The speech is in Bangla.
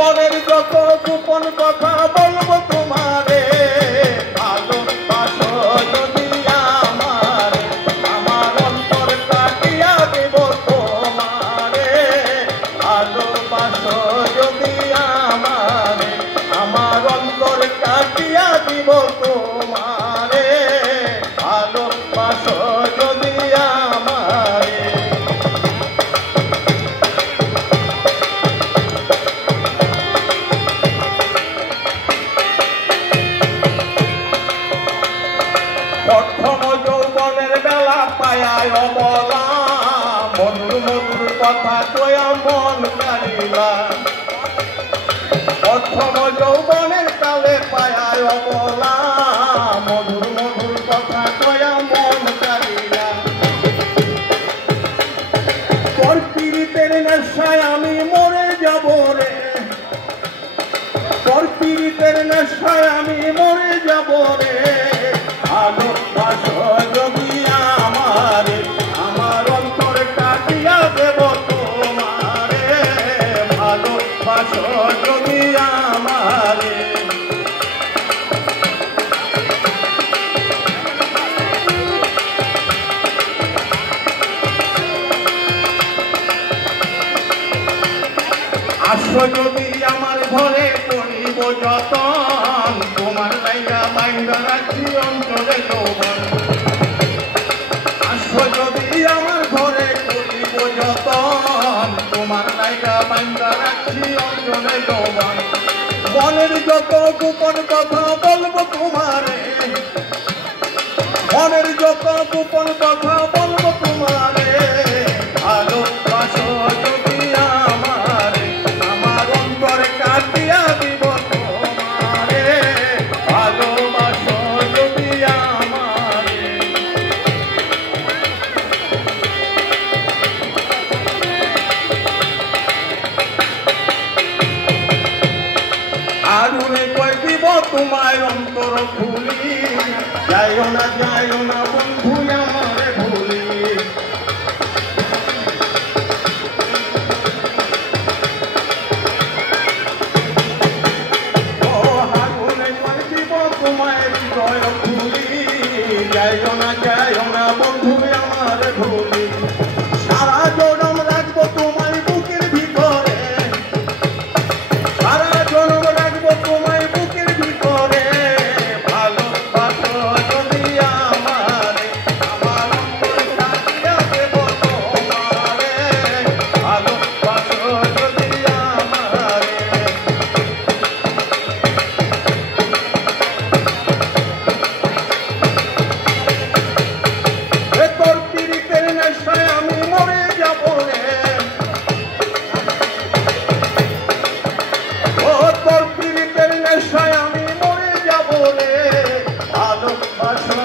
মনের যত গোপন কথা বলবো তোমারে, ভালোবাসো যদি আমারে, আমার অন্তর কাটিয়া দেব তোমারে, ভালোবাসো যদি আমারে, আমার অন্তর কাটিয়া দিব তোমারে, ভালোবাসো যদি আমারে। প্রথম যৌবনের বেলা পায়ায় অবলা, মধুর মধুর কথা কয়া মন কাড়িলা। প্রথম যৌবনের কালে পায়ায় অবলা, মধুর মধুর কথা কয়া মন কাড়িলা। তোর পীড়িতের নেশায় আমি মরে যাব রে, তোর পীড়িতের নেশায় আমি মরে যাব রে, ভালোবাসো যদি আমারে, আমার অন্তর কাটিয়া দেব তোমারে, ভালোবাসো যদি আমারে। আসো যদি আমার ঘরে করিব যতন, তোমার লাইগা বাইন্দা রাখি অন্তরে যৌবন। আসো যদি আমার ঘরে করিব যতন, তোমার লাইগা বাইন্দা রাখি অন্তরে যৌবন। মনের যত গোপন কথা বলবো তোমারে, মনের যত গোপন কথা বলবো তোমারে, ভালোবাসো যদি আমারে, আমার অন্তরে কাটিয়া দিব তোমারে, ভালোবাসো যদি আমারে। আগুনে কই দিব তোমায় অন্তর খুলি, যাইও না বন্ধু আমারে ভুলি। ও আগুনে কই দিব তোমায় হৃদয় খুলি, যাইও না বন্ধু আমারে ভুলি। সারা জনম রাখবো তোমায় বুকের ভিতরে, সারা জনম রাখবো তোমায় বুকের ভিতরে, ভালোবাসো যদি আমারে, আমার অন্তর কাটিয়া দেব তোমারে, ভালোবাসো যদি আমারে। তোর পীড়িতের নেশায় আমি মরে যাব রে, ও তোর পীড়িতের নেশায় আমি মরে যাব রে, ভালোবাসো